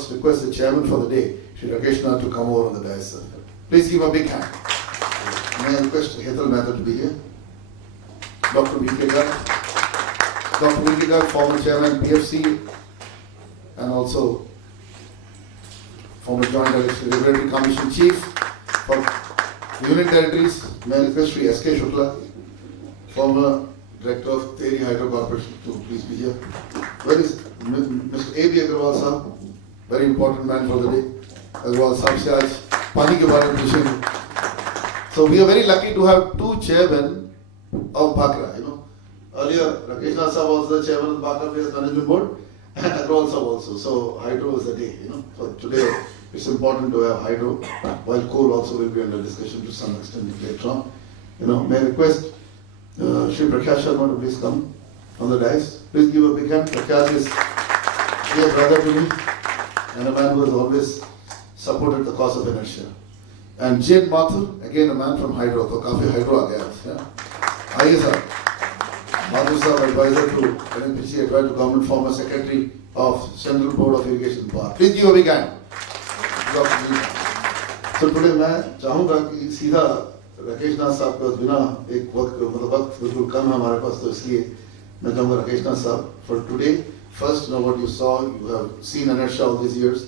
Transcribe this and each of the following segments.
first request the chairman for the day, Shri Rakesh Nath, to come over on the dais, sir. Please give a big hand. May I request Hetal Mehta to be here? Dr. V.K. Garg. Dr. V.K. Garg, former chairman PFC, and also former Joint Regulatory Commission Chief for Union Territories. May I request Shri S.K. Shukla, former Director of Tehri Hydro Corporation, to please be here. Where is Mr. A.B. Agarwal Sahab? Very important man for the day. Agarwal Sahab se aaj pani ke baare mein पूछेंगे. So we are very lucky to have two chairmen of Bhakra. Earlier Rakesh Nath Sahab was the chairman of the Bhakra Players Management Board, and Agarwal Sahab also. So Hydro is the day. So today it's important to have Hydro, while coal also will be under discussion to some extent later on. May I request Shri Prakash Sharma to please come on the dais. Please give a big hand. Prakash is a dear brother to me and a man who has always supported the cause of inertia. And Jane Mathur, again a man from Hydro. So काफी Hydro आ गया है. आइए sir. Mathur sir, advisor to NNPC, advisor to government, former secretary of Central Board of Irrigation Power. Please give a big hand. So today मैं चाहूँगा कि सीधा राकेश नाथ साहब का बिना एक वक्त बिल्कुल कम है हमारे पास, तो इसलिए मैं चाहूँगा राकेश नाथ साहब for today. First, what you saw, you have seen inertia all these years,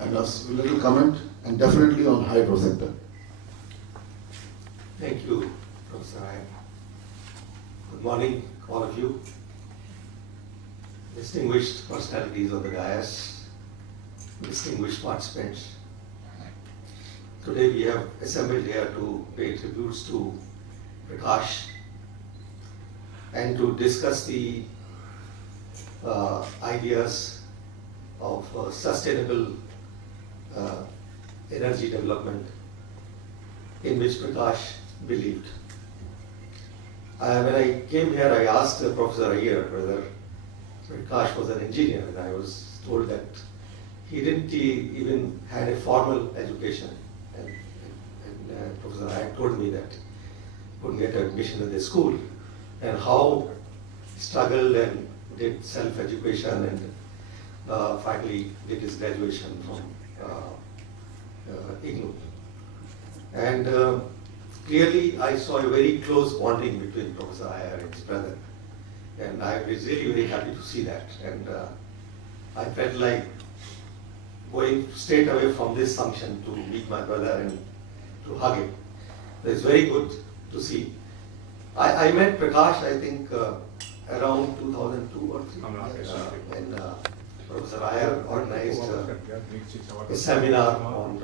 and a little comment, and definitely on hydro sector. Thank you, Professor Iyer. Good morning, all of you. Distinguished personalities of the dais, distinguished participants. Today we have assembled here to pay tributes to Prakash and to discuss the ideas of sustainable energy development in which Prakash believed. When I came here, I asked Professor Iyer whether Prakash was an engineer, and I was told that he didn't even had a formal education. And Professor Iyer told me that he couldn't get admission in the school, and how he struggled and did self-education and finally did his graduation from IGNOU. And clearly I saw a very close bonding between Professor Iyer and his brother. And I was really very happy to see that. And I felt like going straight away from this function to meet my brother and to hug him. It's very good to see. I met Prakash, I think, around 2002 or 3, when Professor Iyer organized a seminar on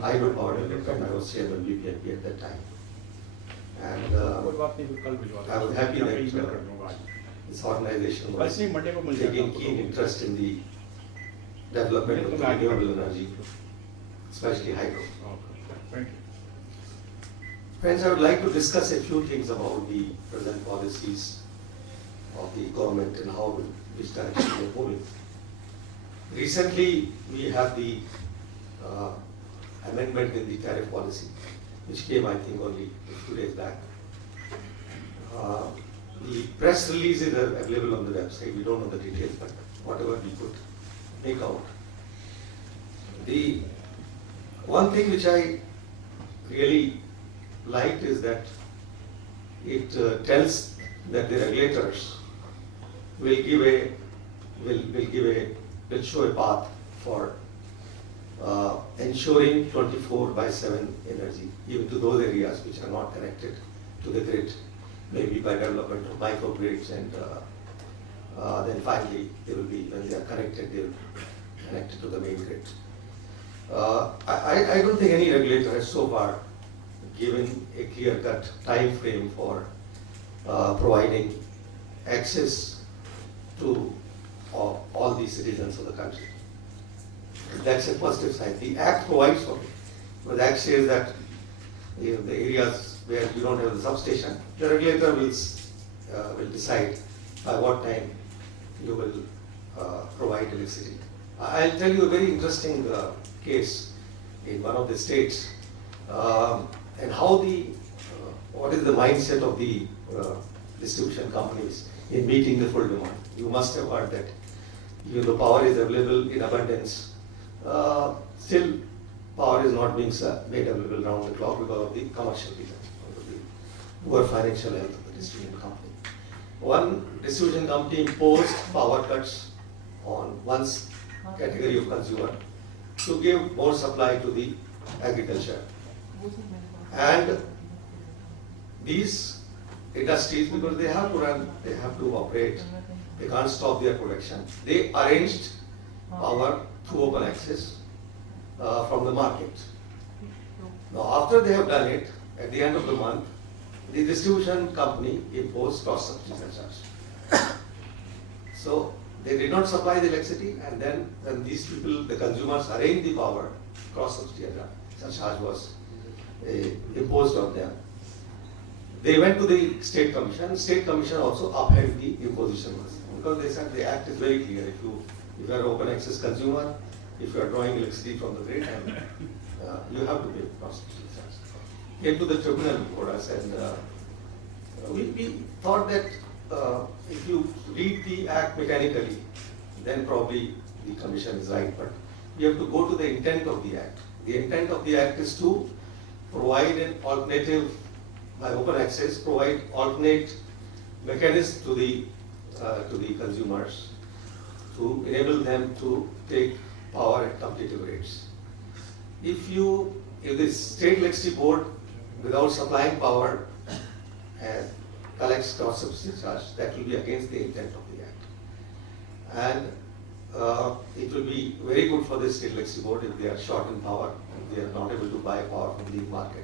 hydro power development. I was chairman BPIP at that time. And I was happy that this organization was taking keen interest in the development of renewable energy, especially hydro. Friends, I would like to discuss a few things about the present policies of the government and how, which direction they are moving. Recently, we have the amendment in the tariff policy, which came, I think, only a few days back. The press release is available on the website. We don't know the details, but whatever we could make out. The one thing which I really liked is that it tells that the regulators will show a path for ensuring 24/7 energy, even to those areas which are not connected to the grid, maybe by development of microgrids, and then finally they will be, when they are connected, they will be connected to the main grid. I don't think any regulator has so far given a clear-cut time frame for providing access to all the citizens of the country. That's a positive sign. The Act provides for it. But the Act says that the areas where you don't have the substation, the regulator will decide by what time you will provide electricity. I'll tell you a very interesting case in one of the states, and how what is the mindset of the distribution companies in meeting the full demand. You must have heard that even though power is available in abundance, still power is not being made available round the clock because of the commercial reason, because of the poor financial health of the distribution company. One distribution company imposed power cuts on one category of consumer to give more supply to the agriculture. And these industries, because they have to run, they have to operate, they can't stop their production. They arranged power through open access from the market. Now, after they have done it, at the end of the month, the distribution company imposed cross subsidy surcharge. So they did not supply the electricity, and then when these people, the consumers, arranged the power, cross subsidy surcharge was imposed on them. They went to the State Commission. State Commission also upheld the imposition because they said the act is very clear. If you are an open access consumer, if you are drawing electricity from the grid, and you have to pay cross subsidy surcharge. Came to the tribunal before us, and we thought that if you read the act mechanically, then probably the commission is right. But we have to go to the intent of the act. The intent of the act is to provide an alternative, by open access, provide alternate mechanisms to the consumers to enable them to take power at competitive rates. If the state electricity board, without supplying power, collects cross subsidy charge, that will be against the intent of the act. And it will be very good for the state electricity board if they are short in power, if they are not able to buy power from the market.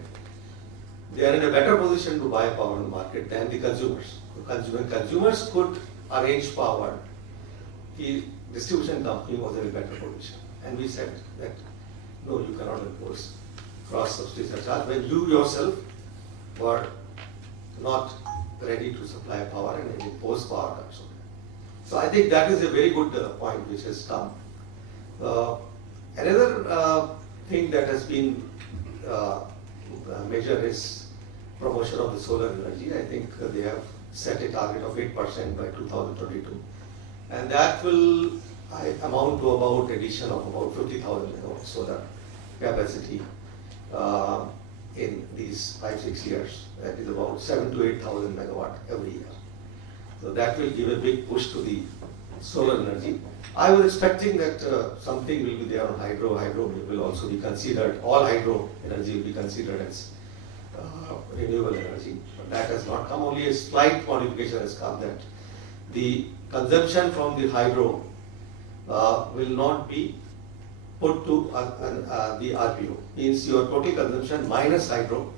They are in a better position to buy power in the market than the consumers. When consumers could arrange power, the distribution company was in a better position. And we said that, no, you cannot impose cross subsidy surcharge when you yourself were not ready to supply power and impose power cuts on them. So I think that is a very good point which has come. Another thing that has been major is promotion of the solar energy. I think they have set a target of 8% by 2022. And that will amount to about addition of about 50,000 megawatts solar capacity in these 5-6 years. That is about 7,000 to 8,000 megawatt every year. So that will give a big push to the solar energy. I was expecting that something will be there on hydro. Hydro will also be considered, all hydro energy will be considered as renewable energy. But that has not come. Only a slight modification has come that the consumption from the hydro will not be put to the RPO. Means your total consumption minus hydro,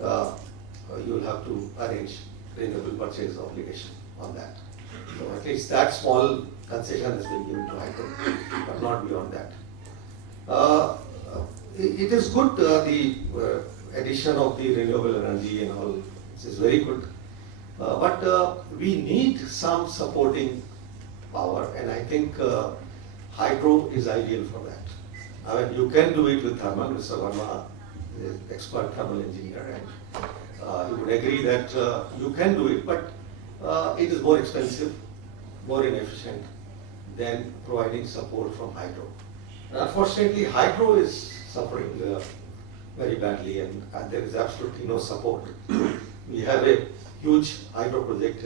you will have to arrange renewable purchase obligation on that. So at least that small concession has been given to hydro, but not beyond that. It is good, the addition of the renewable energy and all, this is very good. But we need some supporting power, and I think hydro is ideal for that. I mean, you can do it with thermal. Mr. Verma is an expert thermal engineer, and he would agree that you can do it, but it is more expensive, more inefficient than providing support from hydro. And unfortunately, hydro is suffering very badly, and there is absolutely no support. We have a huge hydro project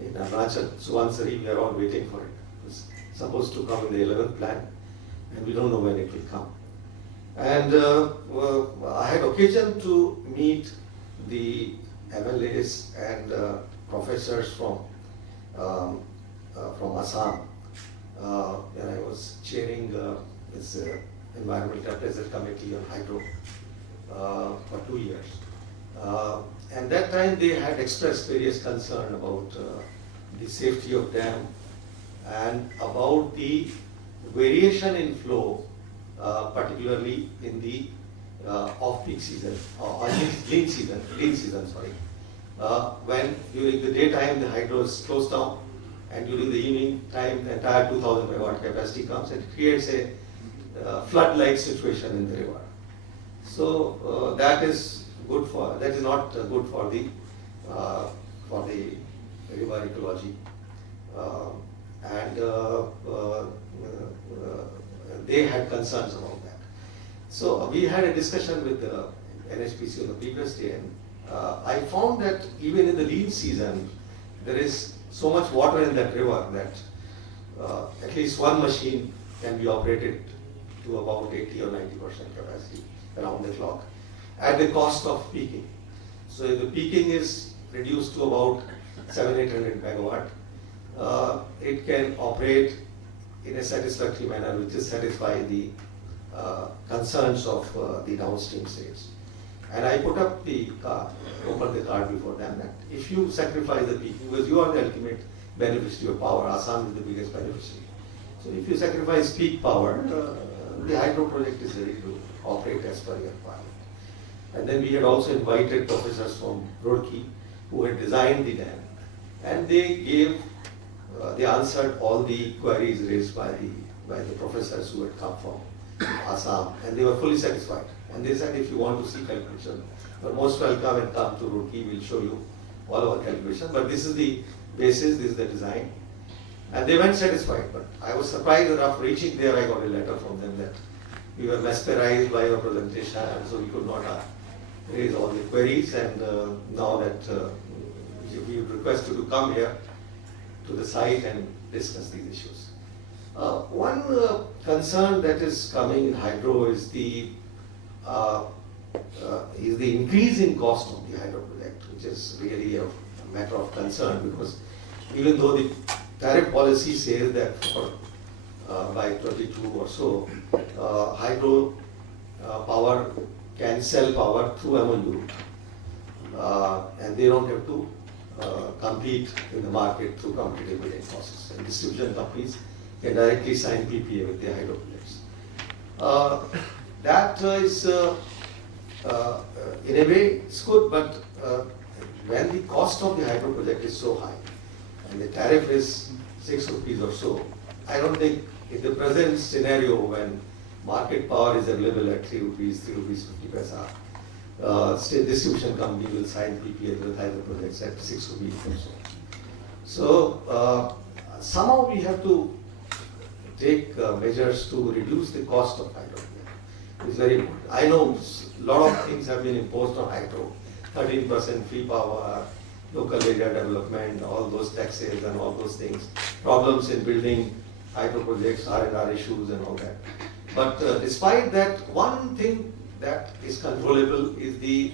in Arunachal, Subansari. We are all waiting for it. It's supposed to come in the 11th plan, and we don't know when it will come. And I had occasion to meet the MLAs and professors from Assam when I was chairing this Environmental Appraisal Committee on Hydro for 2 years. And that time they had expressed various concerns about the safety of dam and about the variation in flow, particularly in the off-peak season, or lean season, when during the daytime the hydro is closed down, and during the evening time the entire 2,000 megawatt capacity comes, and it creates a flood-like situation in the river. So that is not good for the river ecology. and they had concerns about that. So we had a discussion with the NHPC on the previous day, and I found that even in the lean season, there is so much water in that river that at least one machine can be operated to about 80 or 90% capacity around the clock at the cost of peaking. So if the peaking is reduced to about 700-800 megawatt, it can operate in a satisfactory manner which is satisfy the concerns of the downstream states. And I put up the card, opened the card before them that if you sacrifice the peaking, because you are the ultimate beneficiary of power, Assam is the biggest beneficiary. So if you sacrifice peak power, the hydro project is ready to operate as per your requirement. And then we had also invited professors from Roorkee who had designed the dam, and they answered all the queries raised by the professors who had come from Assam, and they were fully satisfied. And they said, if you want to see calculation, you're most welcome and come to Roorkee, we'll show you all our calculation. But this is the basis, this is the design. And they went satisfied, but I was surprised that after reaching there, I got a letter from them that we were mesmerized by your presentation, and so we could not raise all the queries, and now that we request you to come here to the site and discuss these issues. One concern that is coming in hydro is the increase in cost of the hydro project, which is really a matter of concern, because even though the tariff policy says that for by 22 or so, hydro power can sell power through MOU, and they don't have to compete in the market through competitive bidding process. And distribution companies can directly sign PPA with the hydro projects. That is, in a way, it's good, but when the cost of the hydro project is so high, and the tariff is 6 rupees or so, I don't think in the present scenario when market power is available at 3 rupees, 3 rupees 50 paisa, state distribution company will sign PPA with hydro projects at 6 rupees or so. So somehow we have to take measures to reduce the cost of hydro. It's very important. I know a lot of things have been imposed on hydro, 13% free power, local area development, all those taxes and all those things, problems in building hydro projects, R&R issues and all that. But despite that, one thing that is controllable is the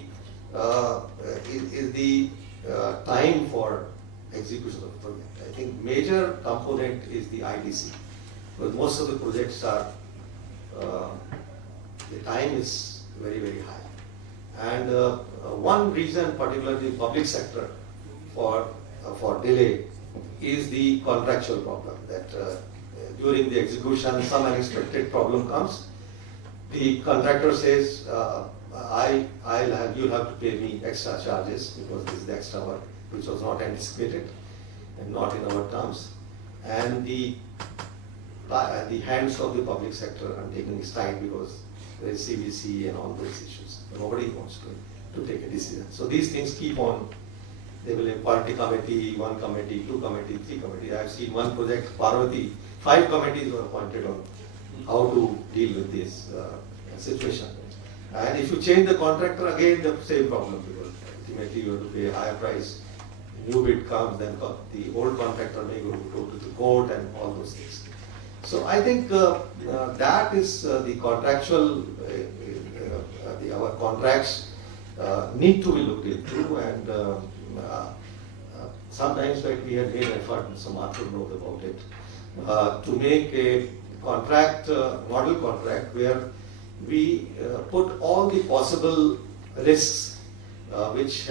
time for execution of the project. I think major component is the IDC, because most of the projects are, the time is very, very high. And one reason, particularly in public sector, for delay is the contractual problem, that during the execution some unexpected problem comes. The contractor says, you'll have to pay me extra charges because this is the extra work which was not anticipated and not in our terms. And the hands of the public sector are taking is tight because there is CVC and all those issues. Nobody wants to take a decision. So these things keep on. They will have quality committee, 1 committee, 2 committee, 3 committee. I have seen one project, Parvati, 5 committees were appointed on how to deal with this situation. And if you change the contractor, again the same problem, because ultimately you have to pay a higher price. New bid comes, then the old contractor may go to the court and all those things. So I think that is the contractual, our contracts need to be looked into, and sometimes like we have made effort, Mr. Mathur knows about it, to make a contract, model contract, where we put all the possible risks which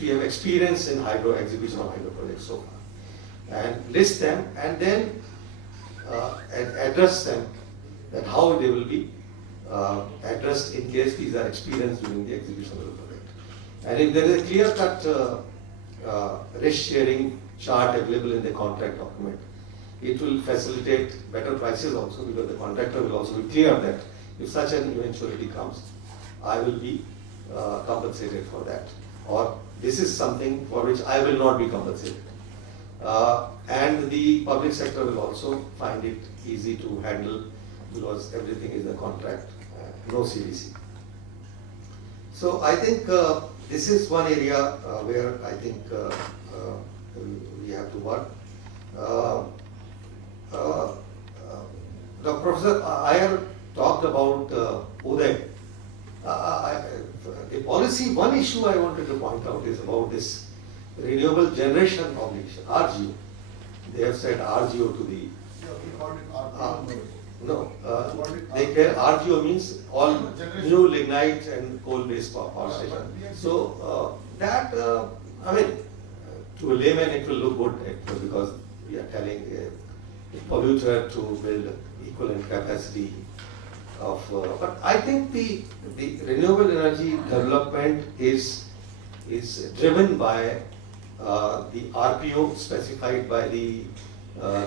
we have experienced in hydro execution of hydro projects so far, and list them and then address them, that how they will be addressed in case these are experienced during the execution of the project. And if there is a clear-cut risk sharing chart available in the contract document, it will facilitate better prices also, because the contractor will also be clear that if such an eventuality comes, I will be compensated for that, or this is something for which I will not be compensated. and the public sector will also find it easy to handle because everything is a contract, no CDC. So I think this is one area where I think we have to work. Professor Iyer talked about Uday. The policy, one issue I wanted to point out is about this renewable generation obligation, RGO. They have said RGO to the. No, RGO means all new lignite and coal-based power station. So that, I mean, to a layman it will look good because we are telling a polluter to build equivalent capacity of. But I think the renewable energy development is driven by the RPO specified by the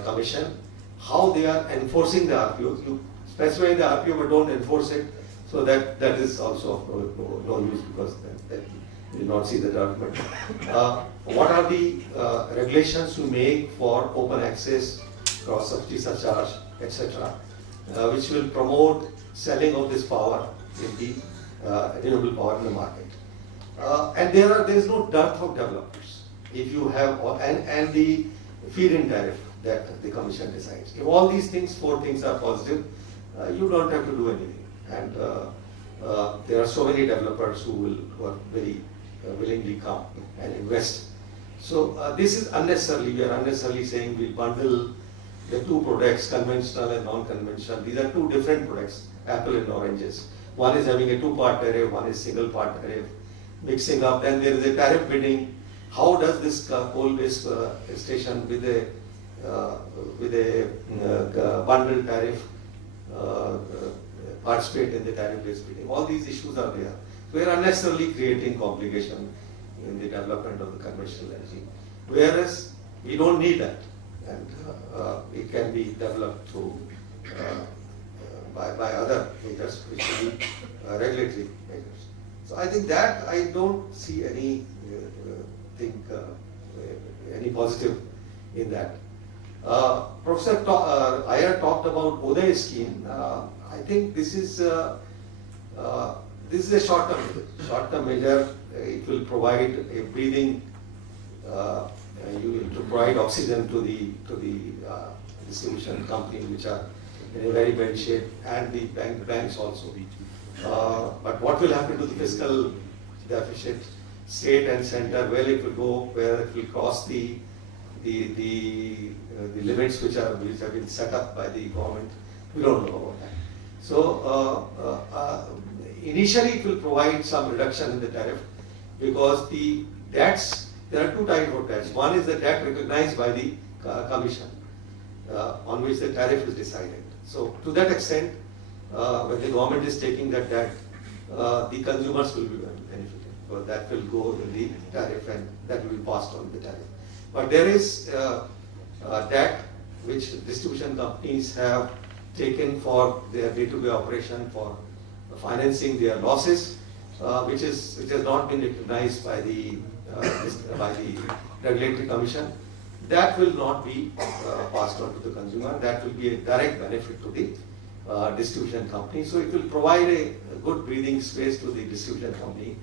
Commission. How they are enforcing the RPO. You specify the RPO but don't enforce it, so that is also of no use because then you will not see the development. What are the regulations you make for open access, cross-subsidy surcharge, etc., which will promote selling of this power in the renewable power in the market. And there is no dearth of developers. If you have, and the feed-in tariff that the Commission decides. If all these things, 4 things are positive, you don't have to do anything. And there are so many developers who are very willingly come and invest. So this is unnecessarily, we are unnecessarily saying we bundle the 2 products, conventional and non-conventional. These are 2 different products, apple and oranges. One is having a 2-part tariff, one is single-part tariff, mixing up. Then there is a tariff bidding. How does this coal-based station with a bundled tariff participate in the tariff-based bidding? All these issues are there. We are unnecessarily creating complication in the development of the conventional energy, whereas we don't need that, and it can be developed through by other measures, which will be regulatory measures. So I think that I don't see any any positive in that. Professor Iyer talked about Uday scheme. I think this is a short-term measure. It will provide a breathing. You will provide oxygen to the distribution companies which are in a very bad shape, and the banks also. But what will happen to the fiscal deficit, state and center, where it will go, where it will cross the limits which have been set up by the government? We don't know about that. So initially it will provide some reduction in the tariff because the debts, there are 2 types of debts. One is the debt recognized by the Commission on which the tariff is decided. So to that extent, when the government is taking that debt, the consumers will be benefiting. So that will go in the tariff and that will be passed on the tariff. But there is debt which distribution companies have taken for their day-to-day operation, for financing their losses, which has not been recognized by the regulatory commission. That will not be passed on to the consumer. That will be a direct benefit to the distribution company. So it will provide a good breathing space to the distribution company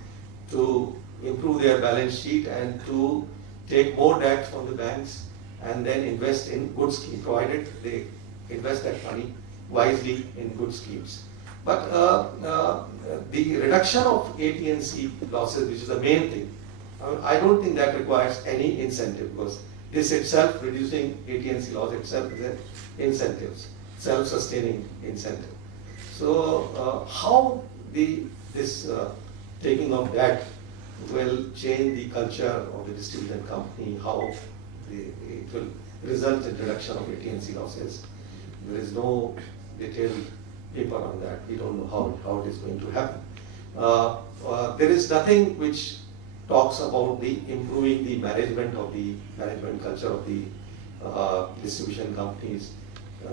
to improve their balance sheet and to take more debt from the banks and then invest in good schemes, provided they invest that money wisely in good schemes. But the reduction of AT&C losses, which is the main thing, I don't think that requires any incentive because this itself, reducing AT&C loss itself is an incentive, self-sustaining incentive. So how this taking of debt will change the culture of the distribution company, how it will result in reduction of AT&C losses. There is no detailed paper on that. We don't know how it is going to happen. There is nothing which talks about the improving the management culture of the distribution companies,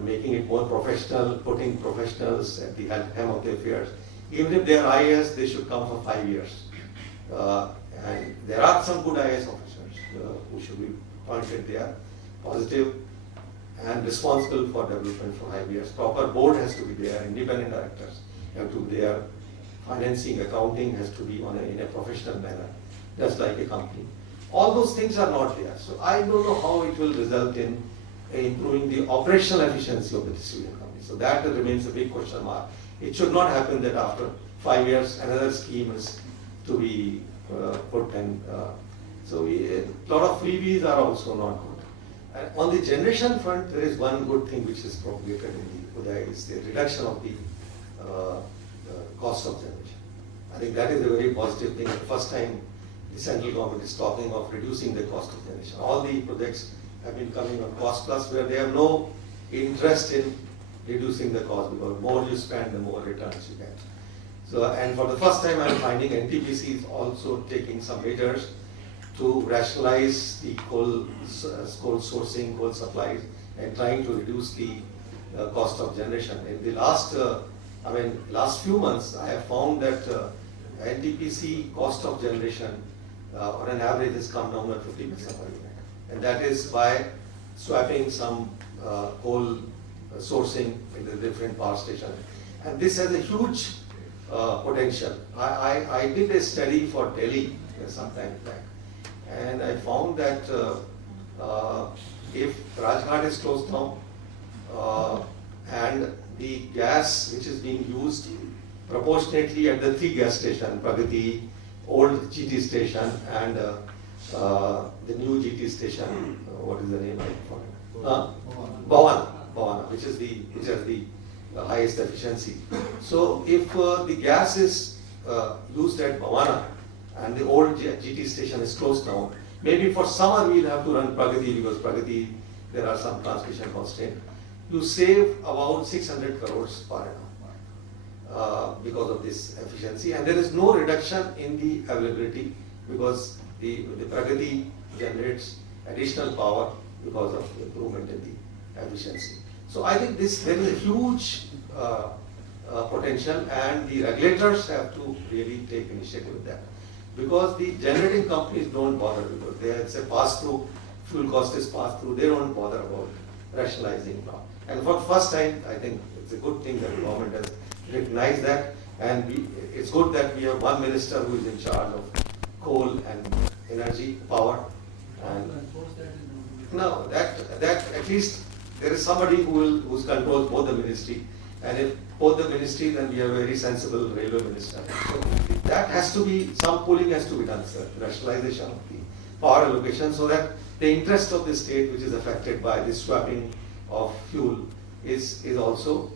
making it more professional, putting professionals at the helm of the affairs. Even if they are IAS, they should come for 5 years. And there are some good IAS officers who should be appointed there. positive and responsible for development for 5 years. Proper board has to be there, independent directors have to be there, financing, accounting has to be in a professional manner, just like a company. All those things are not there. So I don't know how it will result in improving the operational efficiency of the distribution company. So that remains a big question mark. It should not happen that after 5 years another scheme is to be put in. So a lot of freebies are also not good. And on the generation front, there is one good thing which is propagated in the Uday, is the reduction of the cost of generation. I think that is a very positive thing. The first time the central government is talking of reducing the cost of generation. All the projects have been coming on cost plus, where they have no interest in reducing the cost, because the more you spend, the more returns you get. So, and for the first time, I'm finding NTPC is also taking some measures to rationalize the coal sourcing, coal supplies, and trying to reduce the cost of generation. In the last few months, I have found that NTPC cost of generation on an average has come down by 50% per unit. And that is by swapping some coal sourcing in the different power stations. And this has a huge potential. I did a study for Delhi some time back, and I found that if Rajghat is closed down and the gas which is being used proportionately at the 3 gas stations, Pragati, old GT station, and the new GT station, what is the name for it? Bhavana, which has the highest efficiency. So if the gas is used at Bhavana and the old GT station is closed down, maybe for summer we'll have to run Pragati, because Pragati there are some transmission constraints. You save about 600 crores per annum because of this efficiency, and there is no reduction in the availability, because the Pragati generates additional power because of improvement in the efficiency. So I think there is a huge potential, and the regulators have to really take initiative with that, because the generating companies don't bother, because it's a pass-through, fuel cost is pass-through, they don't bother about rationalizing now. And for the first time, I think it's a good thing that the government has recognized that, and it's good that we have one minister who is in charge of coal and energy, power, and now that at least there is somebody who controls both the ministry, and if both the ministry, then we have a very sensible railway minister. So that has to be, some pooling has to be done, sir, rationalization of the power allocation, so that the interest of the state which is affected by this swapping of fuel is also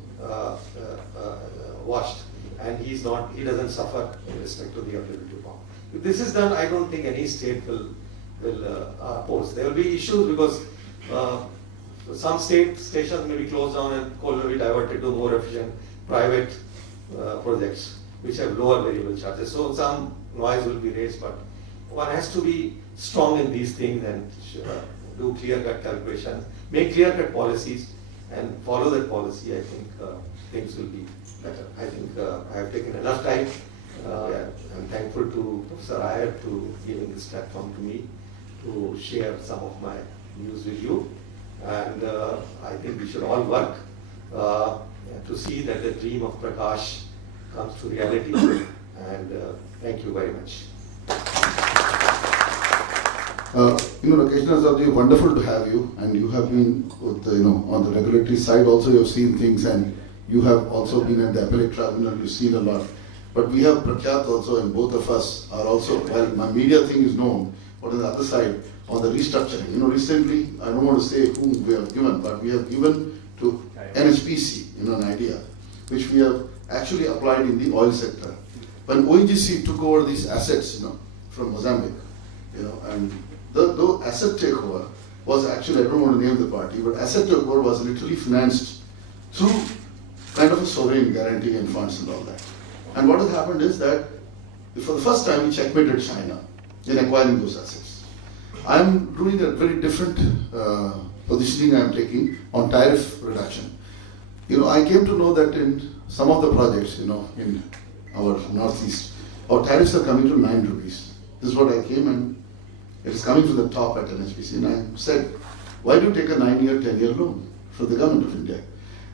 watched, and he doesn't suffer in respect to the availability of power. If this is done, I don't think any state will oppose. There will be issues, because some state stations may be closed down and coal will be diverted to more efficient private projects which have lower variable charges. So some noise will be raised, but one has to be strong in these things and do clear-cut calculations, make clear-cut policies, and follow that policy. I think things will be better. I think I have taken enough time. I'm thankful to Professor Iyer to giving this platform to me to share some of my views with you. And I think we should all work to see that the dream of Prakash comes to reality. And thank you very much. Rakesh Nazarji, wonderful to have you, and you have been with, on the regulatory side also. You have seen things, and you have also been at the appellate tribunal. You've seen a lot. But we have Prakyat also, and both of us are also, while my media thing is known, but on the other side, on the restructuring. Recently, I don't want to say whom we have given, but we have given to NHPC, an idea, which we have actually applied in the oil sector. When ONGC took over these assets, from Mozambique, and the asset takeover was actually, I don't want to name the party, but asset takeover was literally financed through kind of a sovereign guarantee and funds and all that. And what has happened is that for the first time we checkmated China in acquiring those assets. I'm doing a very different positioning I'm taking on tariff reduction. I came to know that in some of the projects, in our northeast, our tariffs are coming to 9 rupees. This is what I came, and it is coming from the top at NHPC. And I said, Why do you take a 9-year, 10-year loan from the government of India?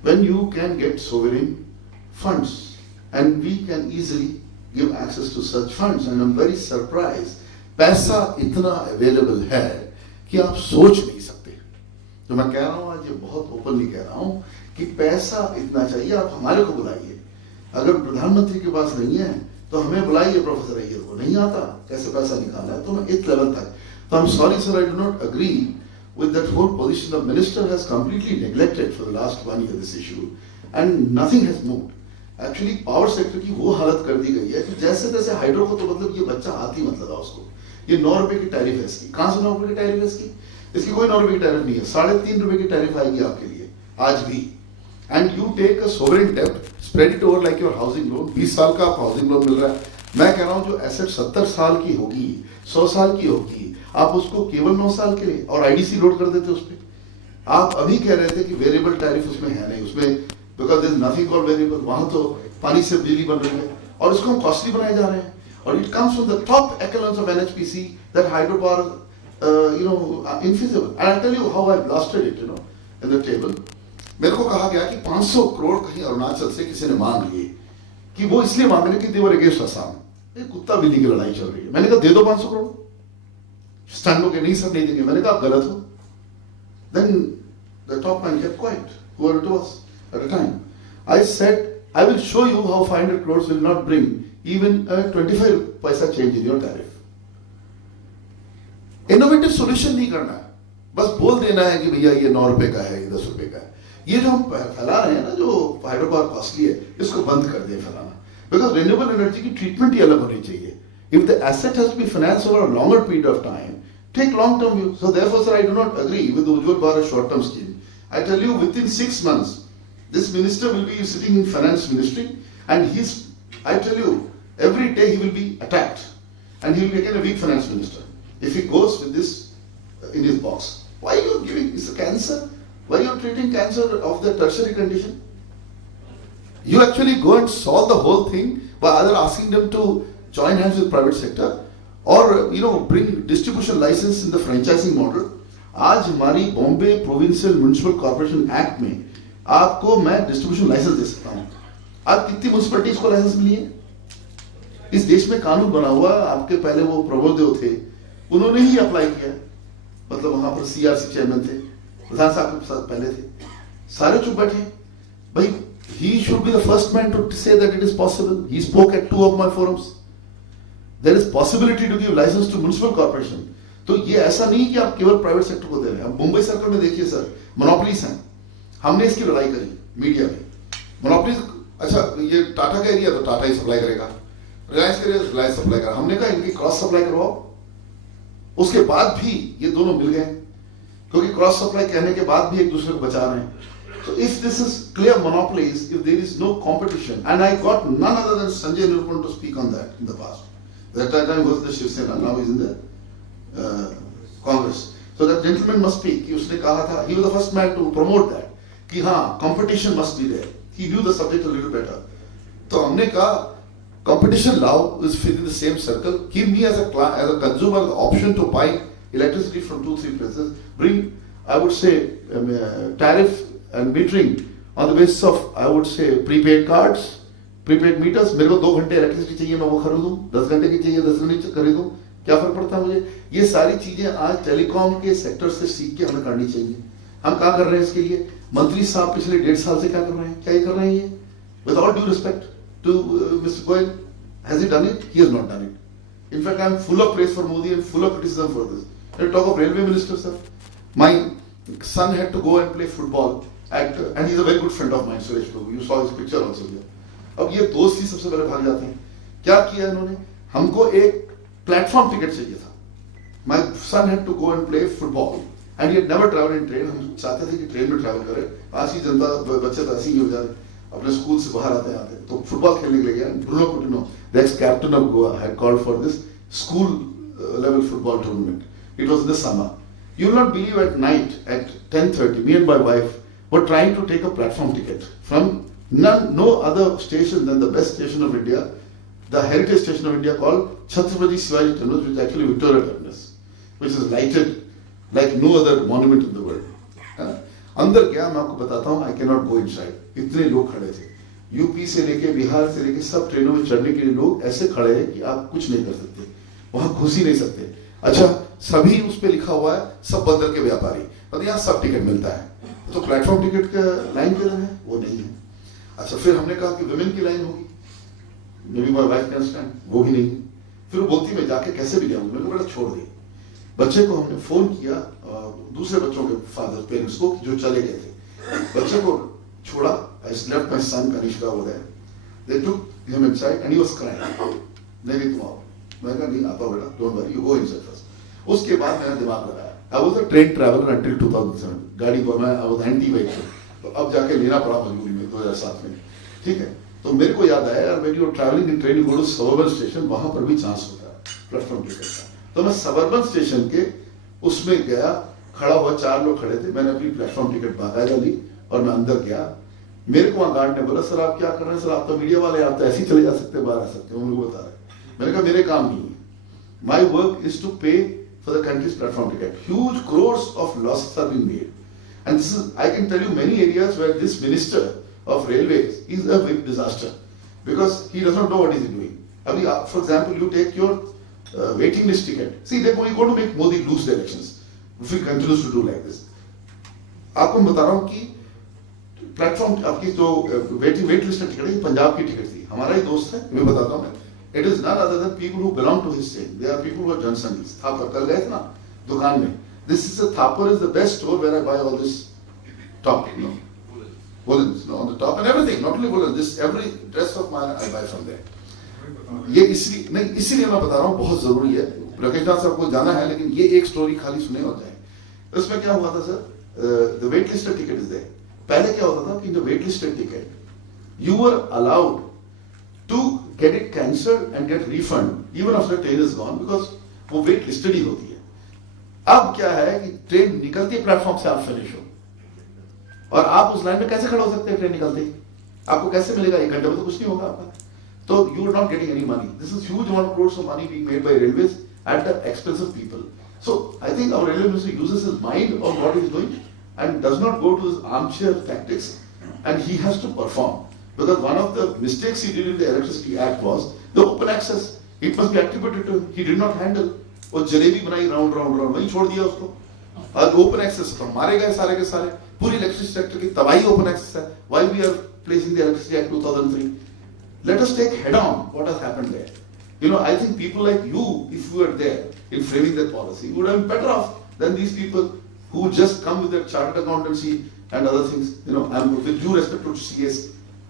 When you can get sovereign funds, and we can easily give access to such funds, and I'm very surprised, पैसा इतना available है कि आप सोच नहीं सकते। तो मैं कह रहा हूँ आज ये बहुत ओपनली कह रहा हूँ कि पैसा इतना चाहिए, आप हमारे को बुलाइए। अगर प्रधानमंत्री के पास नहीं है तो हमें बुलाइए, प्रोफेसर अय्यर को नहीं आता कैसे पैसा निकालना है, तो मैं इस लेवल तक। तो I'm sorry sir, I do not agree with that whole position. The minister has completely neglected for the last 1 year this issue and nothing has moved. Actually power sector की वो हालत कर दी गई है कि जैसे तैसे हाइड्रो को तो मतलब ये बच्चा हाथ ही मत लगा उसको। ये 9 रुपए की टैरिफ है इसकी, कहां से 9 रुपए की टैरिफ है इसकी? इसकी कोई 9 रुपए की टैरिफ नहीं है, 3.5 रुपए की टैरिफ आएगी आपके लिए आज भी। And you take a sovereign डेब्ट, spread it over like your housing loan. 20 साल का आपको हाउसिंग लोन मिल रहा है। मैं कह रहा हूं जो एसेट 70 साल की होगी, 100 साल की होगी, आप उसको केवल 9 साल के लिए और आईडीसी लोड कर देते उस पर। आप अभी कह रहे थे कि वेरिएबल टैरिफ उसमें है नहीं, उसमें because there is nothing called variable, वहां तो पानी से बिजली बन रही है और इसको हम कॉस्टली बनाए जा रहे हैं। और it comes from the top echelons of NHPC that hydropower infeasible. And I'll tell you how I blasted it, in the table. मेरे को कहा गया कि 500 करोड़ कहीं अरुणाचल से किसी ने मांग लिए कि वो इसलिए मांग रहे कि देवर अगेंस्ट असम। एक कुत्ता बिल्ली की लड़ाई चल रही है। मैंने कहा दे दो 500 करोड़। स्टैंड हो के नहीं सर नहीं देंगे। मैंने कहा आप गलत हो। Then the top man kept quiet, whoever it was at the time. I said, I will show you how 500 crores will not bring even a 25 paisa change in your tariff. Innovative solution नहीं करना है, बस बोल देना है कि भैया ये 9 रुपए का है, ये 10 रुपए का है। ये जो हम फैला रहे हैं ना, जो हाइड्रोपावर कॉस्टली है, इसको बंद कर दें फैलाना। बिकॉज रिन्यूएबल एनर्जी की ट्रीटमेंट ही अलग होनी चाहिए। If the asset has to be financed over a longer period of time, take long term view. So therefore sir, I do not agree with the Ujjwal Bharat short term scheme. I tell you, within 6 months this minister will be sitting in finance ministry, and I tell you, every day he will be attacked and he will be again a weak finance minister if he goes with this in his box. Why are you giving this cancer? Why are you treating cancer of the tertiary condition? You actually go and solve the whole thing by either asking them to join hands with private sector or bring distribution license in the franchising model. आज हमारी Bombay provincial municipal corporation act में आपको मैं distribution licence दे सकता हूं। आज कितनी म्युनिसिपलिटीज को लाइसेंस मिली है? इस देश में कानून बना हुआ, आपके पहले वो प्रबोधदेव थे, उन्होंने ही अप्लाई किया। मतलब वहां पर सीआरसी चेयरमैन थे, प्रधान साहब के साथ पहले थे, सारे चुप बैठे। भाई he should be the first man to say that it is possible. He spoke at 2 of my forums. There is possibility to give license to municipal corporation. तो ये ऐसा नहीं कि आप केवल प्राइवेट सेक्टर को दे रहे हैं। अब मुंबई सर्कल में देखिए सर, मोनोपोलीज हैं। हमने इसकी लड़ाई करी मीडिया में। मोनोपोलीज, अच्छा ये टाटा का एरिया तो टाटा ही सप्लाई करेगा, रिलायंस का एरिया रिलायंस सप्लाई करेगा। हमने कहा इनकी क्रॉस सप्लाई करवाओ। उसके बाद भी ये दोनों मिल गए, क्योंकि क्रॉस सप्लाई कहने के बाद भी एक दूसरे को बचा रहे हैं। So if this is clear monopolies, if there is no competition, and I got none other than Sanjay Nirupal to speak on that in the past. That time was the Shiv Sena, now he's in the Congress. So that gentleman must speak. उसने कहा था, he was the first man to promote that, कि हाँ competition must be there. He knew the subject a little better. तो हमने कहा competition law is within the same circle. Give me as a consumer the option to buy electricity from 2-3 places. Bring, I would say, tariff and metering on the basis of, I would say, prepaid cards, prepaid meters. मेरे को 2 घंटे electricity चाहिए, मैं वो खरीदूं। 10 घंटे की चाहिए, 10 घंटे खरीदूं। क्या फर्क पड़ता है मुझे? ये सारी चीजें आज टेलीकॉम के सेक्टर से सीख के हमें करनी चाहिए। हम क्या कर रहे हैं इसके लिए? मंत्री साहब पिछले 1.5 साल से क्या कर रहे हैं? क्या ये कर रहे हैं ये? With all due respect to Mr. Goyal, has he done it? He has not done it. In fact, I am full of praise for Modi and full of criticism for this. Let me talk of railway minister, sir. My son had to go and play football. And he's a very good friend of mine, Suresh Prabhu. You saw his picture also here. अब ये दोस्त ही सबसे पहले भाग जाते हैं। क्या किया इन्होंने? हमको एक प्लेटफॉर्म टिकट चाहिए था। My son had to go and play football, and he had never traveled in train. हम चाहते थे कि ट्रेन में ट्रैवल करे। आज की जनता बच्चे तो ऐसे ही हो जाते, अपने स्कूल से बाहर आते तो फुटबॉल खेलने के लिए गया। Bruno Coutinho, the ex-captain of Goa, had called for this school level football tournament. It was in the summer. You will not believe, at night at 10:30, me and my wife were trying to take a platform ticket from no other station than the best station of India, the heritage station of India called Chhatrapati Shivaji Terminus, which is actually Victoria Terminus, which is lighted like no other monument in the world. अंदर गया, मैं आपको बताता हूँ, I cannot go inside. इतने लोग खड़े थे, यूपी से लेके बिहार से लेके सब ट्रेनों में चढ़ने के लिए लोग ऐसे खड़े हैं कि आप कुछ नहीं कर सकते, वहां घुस ही नहीं सकते. अच्छा, सभी उस पे लिखा हुआ है सब बंदर के व्यापारी, मतलब यहाँ सब टिकट मिलता है. तो प्लेटफॉर्म टिकट का लाइन किधर है? वो नहीं है. अच्छा, फिर हमने कहा कि वुमेन की लाइन होगी, may be my wife can stand, वो भी नहीं है. फिर वो बोलती मैं जाके कैसे भी जाऊँ, मैंने कहा छोड़ दे. बच्चे को हमने फोन किया, दूसरे बच्चों के फादर पेरेंट्स को जो चले गए थे, बच्चे को छोड़ा. I left my son Kanishka over there. They took him inside and he was crying. नहीं तुम आओ. मैंने कहा नहीं आता बेटा, don't worry, you go inside first. उसके बाद मैंने दिमाग लगाया. I was a train traveler until 2007. गाड़ी पर मैं I was anti-vehicle. तो अब जाके लेना पड़ा मजबूरी में 2007 में. ठीक है. तो मेरे को याद आया यार, when you are traveling in train, you go to suburban station, वहां पर भी चांस होता है प्लेटफॉर्म टिकट का. तो मैं suburban स्टेशन के उसमें गया, खड़ा हुआ, 4 लोग खड़े थे. मैंने अपनी प्लेटफॉर्म टिकट बाकायदा ली और मैं अंदर गया. मेरे को वहां गार्ड ने बोला सर आप क्या कर रहे हैं? सर आप तो मीडिया वाले, आप तो ऐसे ही चले जा सकते हैं, बाहर आ सकते हैं. उनको बता रहे. मैंने कहा मेरे काम नहीं है. My work is to pay for the country's platform ticket. Huge crores of losses are being made and this is, I can tell you many areas where this minister of railways is a big disaster because he does not know what is he doing. अभी for example you take your waiting list ticket. See देखो you going to make Modi lose the elections if he continues to do like this. आपको बता रहा हूं कि platform आपकी जो wait list ticket है, पंजाब की टिकट थी. हमारा ही दोस्त है, मैं बताता हूँ. It is not other than people who belong to his chain. They are people who are Jansanghis. Thapar कल गए थे ना दुकान में. This is a Thapar is the best store where I buy all this top, you know, woolens, no, on the top and everything, not only woolen, this every dress of mine I buy from there. ये इसीलिए मैं बता रहा हूँ, बहुत जरूरी है. राकेश नाथ साहब को जाना है, लेकिन ये एक स्टोरी खाली सुने हो जाए. इसमें क्या हुआ था sir, the wait list ticket is there. पहले क्या होता था कि the wait list ticket you were allowed to get it cancelled and get refund even after train is gone, because वो वेट लिस्टेड ही होती है. अब क्या है कि ट्रेन निकलती है प्लेटफॉर्म से, आप फिनिश हो और आप उस लाइन में कैसे खड़े हो सकते हैं? ट्रेन निकलते ही आपको कैसे मिलेगा? 1 घंटे में तो कुछ नहीं होगा आपका. तो you are not getting any money. This is huge amount of crores of money being made by railways at the expense of people. So I think our railway minister uses his mind on what he is doing and does not go to his armchair tactics, and he has to perform, because one of the mistakes he did in the Electricity Act was the open access. It must be attributed to him. He did not handle. वो जलेबी बनाई round वहीं छोड़ दिया उसको. और open access तो मारे गए सारे के सारे. पूरी इलेक्ट्रिसिटी सेक्टर की तबाही ओपन एक्सेस है. Why we are placing the Electricity Act 2003? Let us take head on what has happened there. You know, I think people like you, if you were there in framing that policy, would have been better off than these people who just come with their chartered accountancy and other things. You know, I'm with due respect to CS,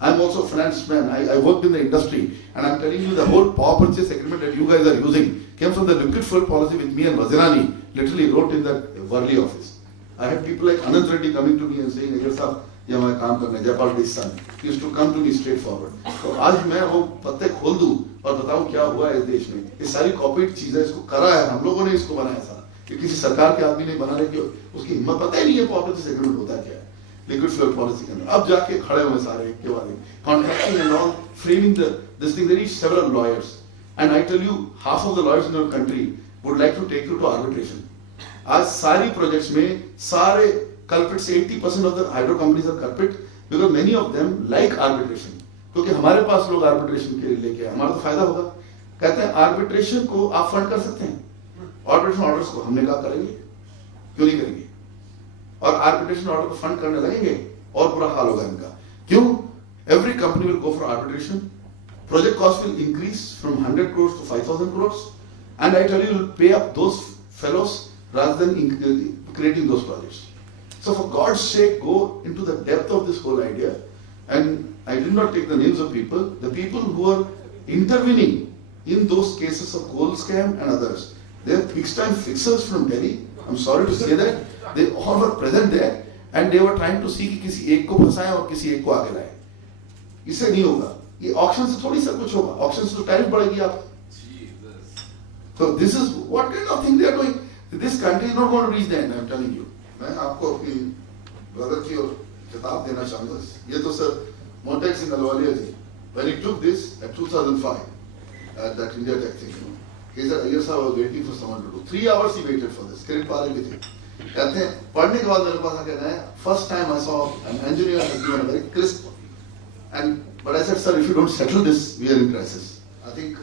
I'm also a finance man. I worked in the industry, and I'm telling you the whole power purchase agreement that you guys are using came from the liquid fuel policy with me and Wazirani literally wrote in that Worli office. I had people like Anand Reddy coming to me and saying, "Agar sahab, ये मैं काम करने जयपाल डिस सन." He used to come to me straightforward. तो आज मैं वो पत्ते खोल दूं और बताऊं क्या हुआ है इस देश में. ये सारी कॉपीड चीजें इसको करा है, हम लोगों ने इसको बनाया था. कि किसी सरकार के आदमी ने बना रहे कि उसकी हिम्मत, पता ही नहीं है पॉलिसी सेगमेंट होता क्या है लिक्विड फ्यूल पॉलिसी के अंदर. अब जाके खड़े हुए सारे के वाले contracting and all framing this thing. There is several lawyers and I tell you half of the lawyers in our country would like to take you to arbitration. आज सारी प्रोजेक्ट्स में सारे culprits 80% of the hydro companies are culprit because many of them like arbitration. क्योंकि हमारे पास लोग arbitration के लिए लेके आए, हमारा तो फायदा होगा. कहते हैं आर्बिट्रेशन को आप फंड कर सकते हैं, आर्बिट्रेशन ऑर्डर्स को हमने कहा करेंगे, क्यों नहीं करेंगे. और आर्बिट्रेशन ऑर्डर को फंड करने लगेंगे और बुरा हाल होगा इनका. क्यों? Every company will go for arbitration. Project cost will increase from 100 crores to 5,000 crores, and I tell you will pay up those fellows rather than creating those projects. So for God's sake, go into the depth of this whole idea. And I did not take the names of people. The people who are intervening in those cases of coal scam and others, they are fixed-time fixers from Delhi. I'm sorry to say that. They all were present there and they were trying to see कि किसी एक को फंसाएं और किसी एक को आगे लाएं. इससे नहीं होगा. ये ऑक्शन से थोड़ी सा कुछ होगा. ऑक्शन से तो टैरिफ बढ़ेगी आप. So this is what kind of thing they are doing. This country is not going to reach the end. I'm telling you. मैं आपको अपनी ब्रदर की और किताब देना चाहूँगा. ये तो sir Montek Singh Ahluwalia ji, when he took this at 2005 at that India Tech thing, he said, "Yes, I was waiting for someone to do." 3 hours he waited for this. किरण पाल भी थे. कहते हैं पढ़ने के बाद मेरे पास कहना है first time I saw an engineer has given a very crisp and but I said sir if you don't settle this we are in crisis I think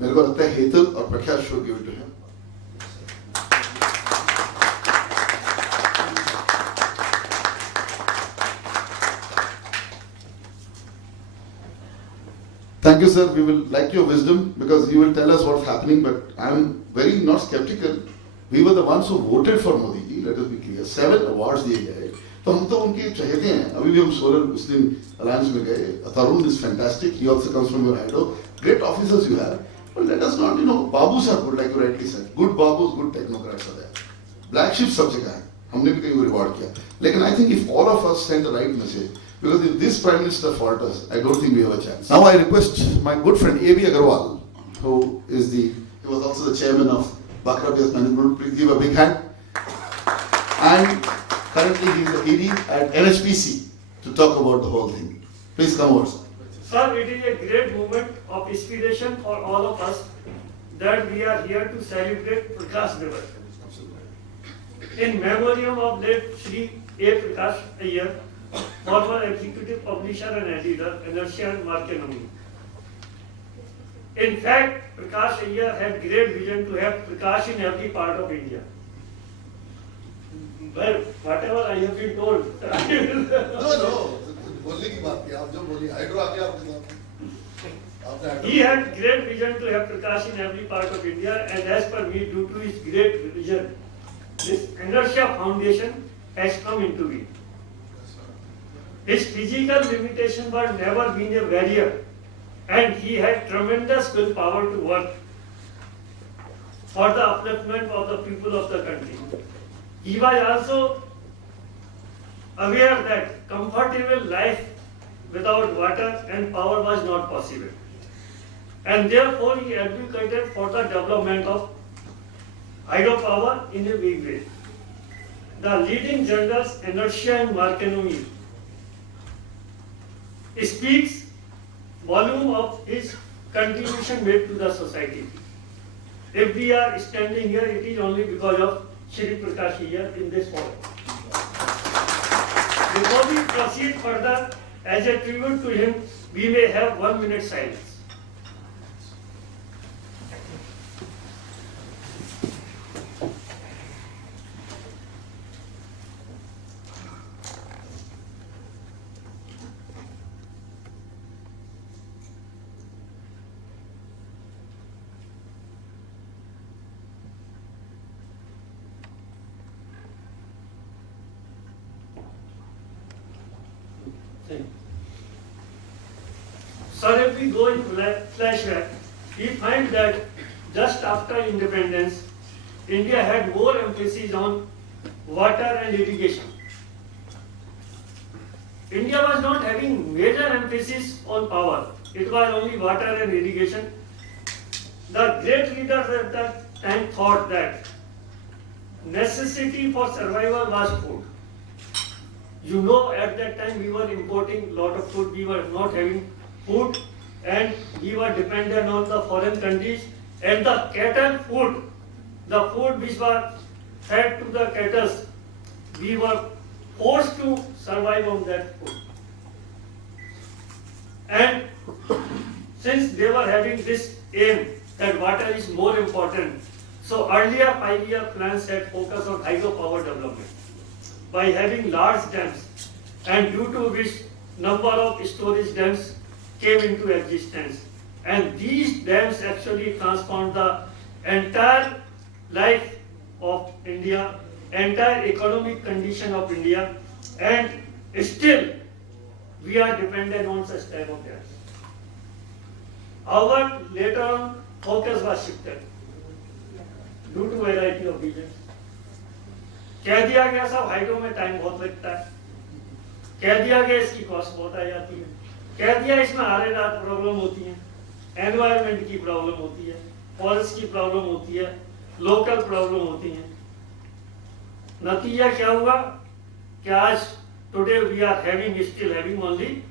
मेरे को लगता है हेतल और Prakhyat should give it to him. Thank you, sir. We will like your wisdom because you will tell us what's happening. But I am very not skeptical. We were the ones who voted for Modi ji. Let us be clear. 7 awards दिए गए. तो हम तो उनके चहेते हैं. अभी भी हम सोलर मुस्लिम अलायंस में गए. Tarun is fantastic. He also comes from your IDO. Great officers you have. But let us not, Babus are good, like you rightly said. Good Babus, good technocrats are there. Black sheep सब जगह है. हमने भी कहीं को reward किया. लेकिन I think if all of us send the right message. Because if this Prime Minister falters, I don't think we have a chance. Now I request my good friend A.B. Agarwal, who he was also the chairman of Bakra Base Management, please give a big hand. And currently he is the ED at NHPC to talk about the whole thing. Please come over, sir. Sir, it is a great moment of inspiration for all of us that we are here to celebrate Prakash Divas. In memoriam of late Shri A. Prakash Iyer, former executive publisher and editor, Inertia and Marketing. In fact, Prakash Iyer had great vision to have Prakash in every part of India. Well, whatever I have been told, No. बोलने की बात की आप जो बोली hydro आके आपके he had great vision to have Prakash in every part of India, and as per me, due to his great vision, this Inertia Foundation has come into being. His physical limitations were never been a barrier, and he had tremendous willpower to work for the upliftment of the people of the country. He was also aware that comfortable life without water and power was not possible, and therefore he advocated for the development of hydropower in a big way. The leading journals Inertia and Marketing speaks volume of his contribution made to the society. If we are standing here, it is only because of Shri Prakash Iyer in this forum. Before we proceed further, as a tribute to him, we may have 1 minute silence. Sir, if we go in flashback, we find that just after independence, India had more emphasis on water and irrigation. India was not having major emphasis on power. It was only water and irrigation. The great leaders at that time thought that necessity for survival was food. At that time we were importing a lot of food. We were not having food, and we were dependent on the foreign countries, and the cattle food, the food which was fed to the cattle, we were forced to survive on that food. And since they were having this aim that water is more important, so earlier 5-year plans had focused on hydropower development by having large dams, and due to which number of storage dams came into existence, and these dams actually transformed the entire life of India, entire economic condition of India, and still we are dependent on such type of dams. However, later on focus was shifted due to variety of reasons. कह दिया गया सब hydro में time बहुत लगता है, कह दिया गया इसकी कॉस्ट बहुत आ जाती है, कह दिया इसमें आर प्रॉब्लम होती है, एनवायरनमेंट की प्रॉब्लम होती है, फॉरेस्ट की प्रॉब्लम होती है, लोकल प्रॉब्लम होती है. नतीजा क्या हुआ कि आज today we are still having only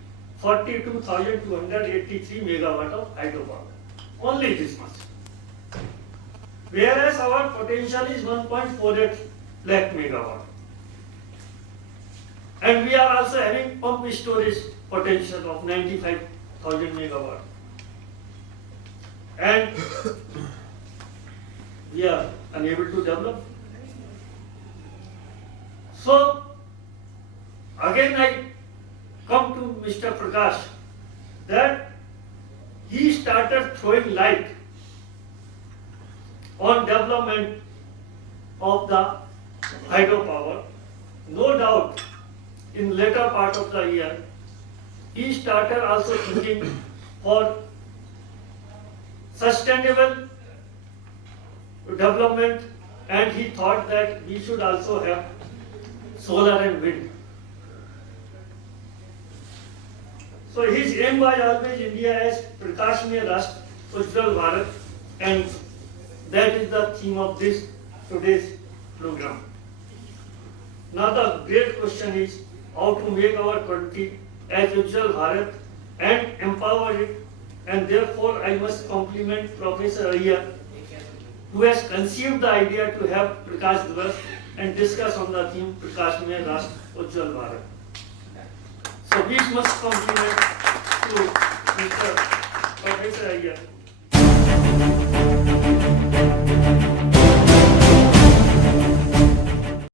42,283 megawatt of hydropower, only this much, whereas our potential is 1.48 lakh megawatt. And we are also having pump storage potential of 95,000 megawatt. And we are unable to develop. So, again I come to Mr. Prakash, that he started throwing light on development of the hydropower. No doubt, in later part of the year, he started also thinking for sustainable development, and he thought that we should also have solar and wind. So his aim was always India as Prakashmay Rashtra, Ujjwal Bharat, and that is the theme of this today's program. Now the great question is how to make our country as Ujjwal Bharat and empower it, and therefore I must compliment Professor Iyer, who has conceived the idea to have Prakash Divas and discuss on the theme Prakashmay Rashtra, Ujjwal Bharat. So we must compliment to Mr. Professor Iyer